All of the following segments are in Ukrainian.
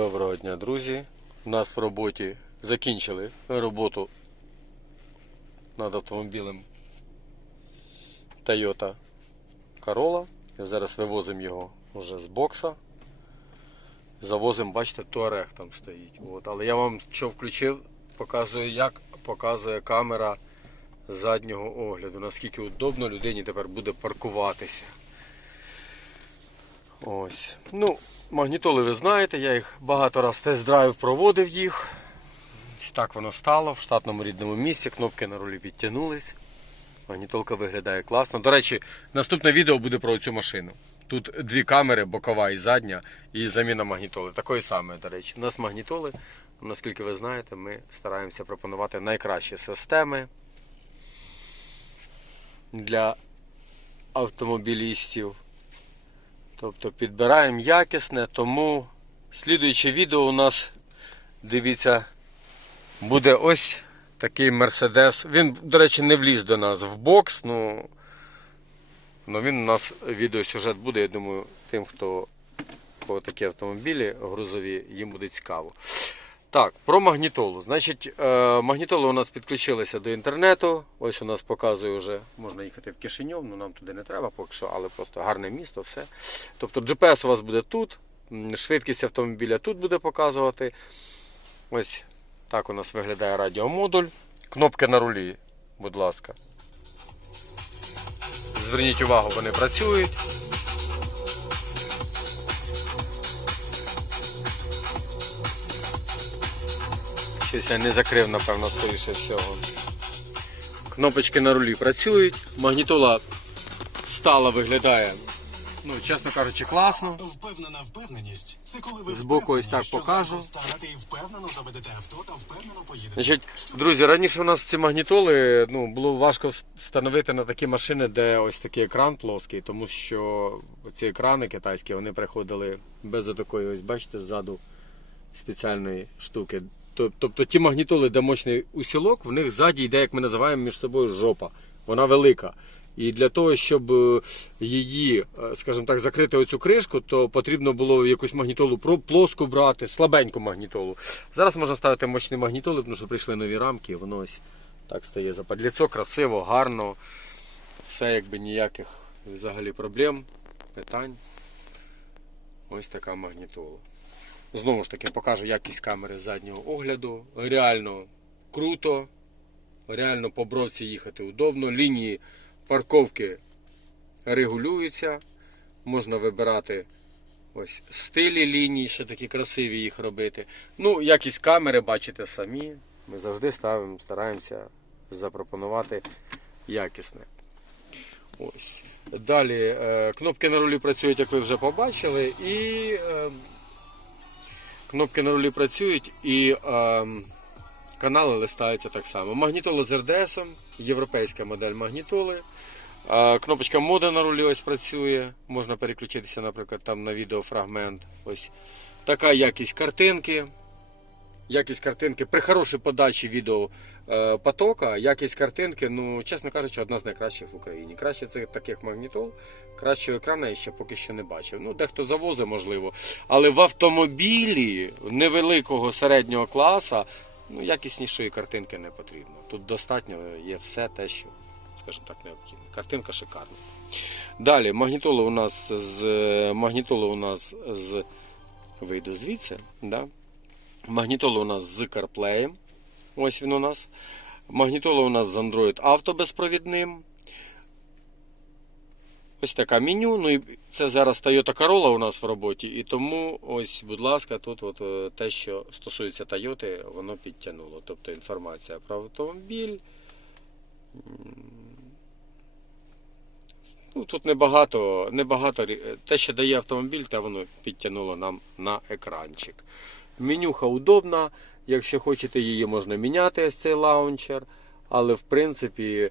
Доброго дня, друзі. У нас в роботі закінчили роботу над автомобілем Toyota Corolla. І зараз вивозимо його вже з бокса. Завозимо, бачите, Touareg там стоїть. От. Але я вам що включив, показую, як показує камера заднього огляду. Наскільки удобно людині тепер буде паркуватися. Ось. Ну, магнітоли ви знаєте, я їх багато раз тест-драйв проводив їх. Ось так воно стало в штатному рідному місці. Кнопки на рулі підтягнулись. Магнітолка виглядає класно. До речі, наступне відео буде про цю машину. Тут дві камери, бокова і задня, і заміна магнітоли. Такої самої, до речі. У нас магнітоли, наскільки ви знаєте, ми стараємося пропонувати найкращі системи для автомобілістів. Тобто підбираємо якісне, тому слідуюче відео у нас, дивіться, буде ось такий Мерседес. Він, до речі, не вліз до нас в бокс, ну, ну він у нас відеосюжет буде, я думаю, тим, хто по такі автомобілі грузові, їм буде цікаво. Так, про магнітолу. Значить, е, магнітоли у нас підключилися до інтернету. Ось у нас показує вже, можна їхати в Кишиньов, ну нам туди не треба поки що, але просто гарне місто, все. Тобто GPS у вас буде тут, швидкість автомобіля тут буде показувати. Ось так у нас виглядає радіомодуль. Кнопки на рулі, будь ласка. Зверніть увагу, вони працюють. Щось я не закрив, напевно, скоріше всього. Кнопочки на рулі працюють. Магнітола стала виглядає, ну, чесно кажучи, класно. Впевнена впевненість. Це коли ви Збоку ось так покажу. і впевнено заведете авто та впевнено поїдете. Значить, друзі, раніше у нас ці магнітоли ну, було важко встановити на такі машини, де ось такий екран плоский, тому що ці екрани китайські вони приходили без такої, ось бачите, ззаду спеціальної штуки. Тоб- Тобто ті магнітоли, де мощний усілок, в них ззаді йде, як ми називаємо між собою, жопа. Вона велика. І для того, щоб е, її, е, скажімо так, закрити оцю кришку, то потрібно було якусь магнітолу плоску брати, слабеньку магнітолу. Зараз можна ставити мощні магнітоли, тому що прийшли нові рамки, і воно ось так стає западліцо, красиво, гарно. Все якби ніяких взагалі проблем, питань. Ось така магнітола. Знову ж таки, покажу якість камери заднього огляду. Реально круто. Реально по бровці їхати удобно. Лінії парковки регулюються. Можна вибирати ось стилі ліній, що такі красиві їх робити. Ну, якість камери бачите самі. Ми завжди ставимо, стараємося запропонувати якісне. Ось. Далі е, кнопки на рулі працюють, як ви вже побачили, і е, кнопки на рулі працюють і е, канали листаються так само. Магнітола з РДСом, європейська модель магнітоли. Е, Кнопочка мода на рулі ось працює. Можна переключитися, наприклад, там на відеофрагмент. Ось така якість картинки. Якість картинки при хорошій подачі відео е, потока, якість картинки, ну, чесно кажучи, одна з найкращих в Україні. Краще це таких магнітол, кращого екрану я ще поки що не бачив. Ну, дехто завозить, можливо. Але в автомобілі невеликого середнього класу ну, якіснішої картинки не потрібно. Тут достатньо є все те, що, скажімо так, необхідно. Картинка шикарна. Далі, магнітоли у нас з магнітоли у нас з вийду звідси. Да? Магнітоли у нас з CarPlay. Ось він у нас. Магнітоли у нас з Android Auto безпровідним. Ось таке меню. Ну і це зараз Toyota Corolla у нас в роботі. І тому, ось, будь ласка, тут от, е, те, що стосується Toyota, воно підтягнуло. Тобто інформація про автомобіль. Ну, тут небагато, небагато. Те, що дає автомобіль, те воно підтягнуло нам на екранчик. Менюха удобна. Якщо хочете її можна міняти, ось цей лаунчер. Але в принципі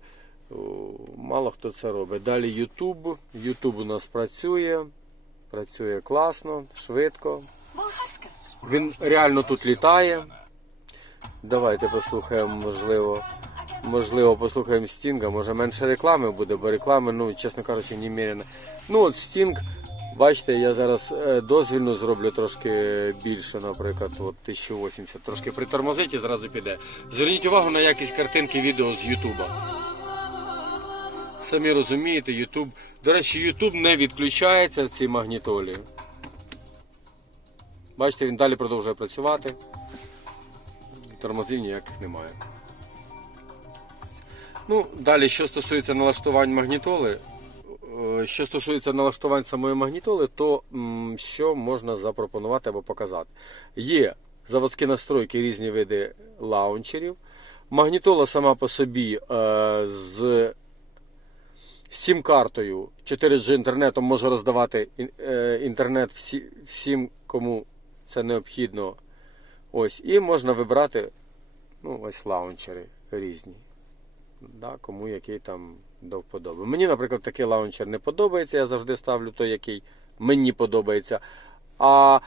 мало хто це робить. Далі YouTube. YouTube у нас працює. Працює класно, швидко. Він реально тут літає. Давайте послухаємо, можливо. Можливо, послухаємо Стінга, може менше реклами буде, бо реклами, ну, чесно кажучи, немерено. Ну от Стінг Бачите, я зараз е, дозвільну зроблю трошки більше, наприклад, от 1080. Трошки притормозить і зразу піде. Зверніть увагу на якість картинки відео з Ютуба. Самі розумієте, Ютуб. До речі, Ютуб не відключається в цій магнітолі. Бачите, він далі продовжує працювати. Тормозів ніяких немає. Ну, далі, що стосується налаштувань магнітоли, що стосується налаштувань самої магнітоли, то що можна запропонувати або показати? Є заводські настройки, різні види лаунчерів. Магнітола сама по собі е, з сім-картою 4G інтернетом може роздавати е, інтернет всім, кому це необхідно. Ось, і можна вибрати ну, ось лаунчери різні. Да, кому який там до вподоби. Мені, наприклад, такий лаунчер не подобається, я завжди ставлю той, який мені подобається. А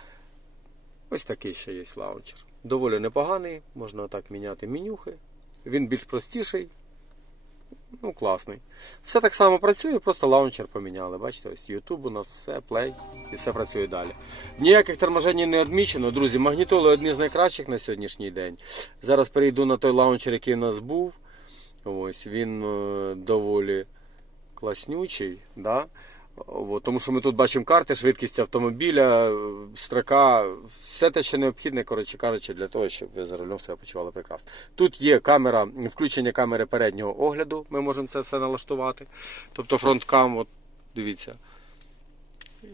ось такий ще є лаунчер. Доволі непоганий, можна отак міняти менюхи. Він більш простіший. Ну, класний. Все так само працює, просто лаунчер поміняли. Бачите, ось YouTube у нас все, плей, і все працює далі. Ніяких торможень не відмічено. Друзі, магнітоли одні з найкращих на сьогоднішній день. Зараз перейду на той лаунчер, який у нас був. Ось він е, доволі класнючий. Да? От, тому що ми тут бачимо карти, швидкість автомобіля, е, строка, все те, що необхідне, коротше кажучи, для того, щоб ви за рулем себе почували прекрасно. Тут є камера, включення камери переднього огляду, ми можемо це все налаштувати. Тобто фронткам, от дивіться,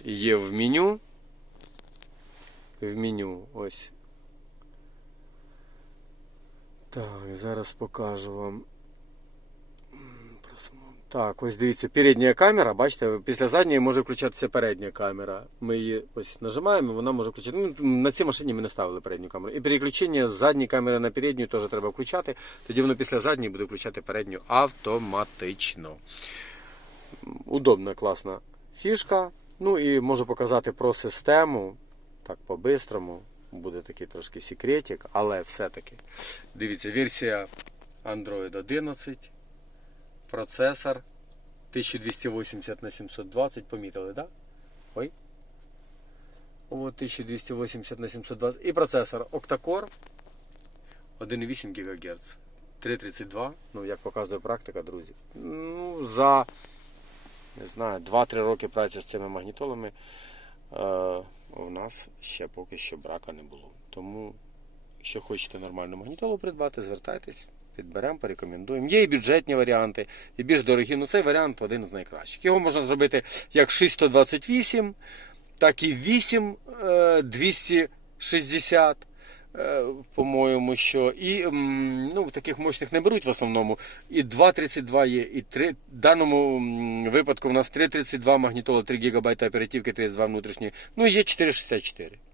є в меню. В меню ось. Так, зараз покажу вам. Так, ось дивіться, передня камера, бачите, після задньої може включатися передня камера. Ми її ось нажимаємо, вона може включати. Ну, на цій машині ми не ставили передню камеру. І переключення з задньої камери на передню теж треба включати. Тоді воно після задньої буде включати передню автоматично. Удобна, класна фішка. Ну і можу показати про систему. Так, по-бистрому. Буде такий трошки секретик, але все-таки. Дивіться, версія Android 11, процесор 1280 на 720, помітили, да? Ой. От 1280 на 720. І процесор Octa-Core 1,8 ГГц. 332, ну як показує практика, друзі. Ну, за не знаю, 2-3 роки праці з цими магнітолами е, у нас ще поки що брака не було. Тому, якщо хочете нормальну магнітолу придбати, звертайтесь, підберемо, порекомендуємо. Є і бюджетні варіанти, і більш дорогі. Ну цей варіант один з найкращих. Його можна зробити як 6128, так і 8 е, 260. е, По-моєму, що і ну, таких мощних не беруть в основному. І 2.32 є, і 3, в даному випадку в нас 3.32 магнітола, 3 ГБ оперативки, 32 внутрішні. Ну і є 4.64.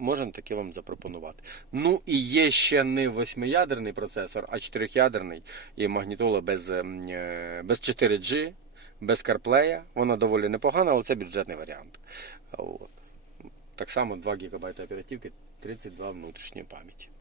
Можемо таке вам запропонувати. Ну і є ще не восьмиядерний процесор, а чотирьохядерний і магнітола без, ем, е, без 4G, без CarPlay. Вона доволі непогана, але це бюджетний варіант. От. Так само 2 ГБ оперативки, 32 внутрішньої пам'яті.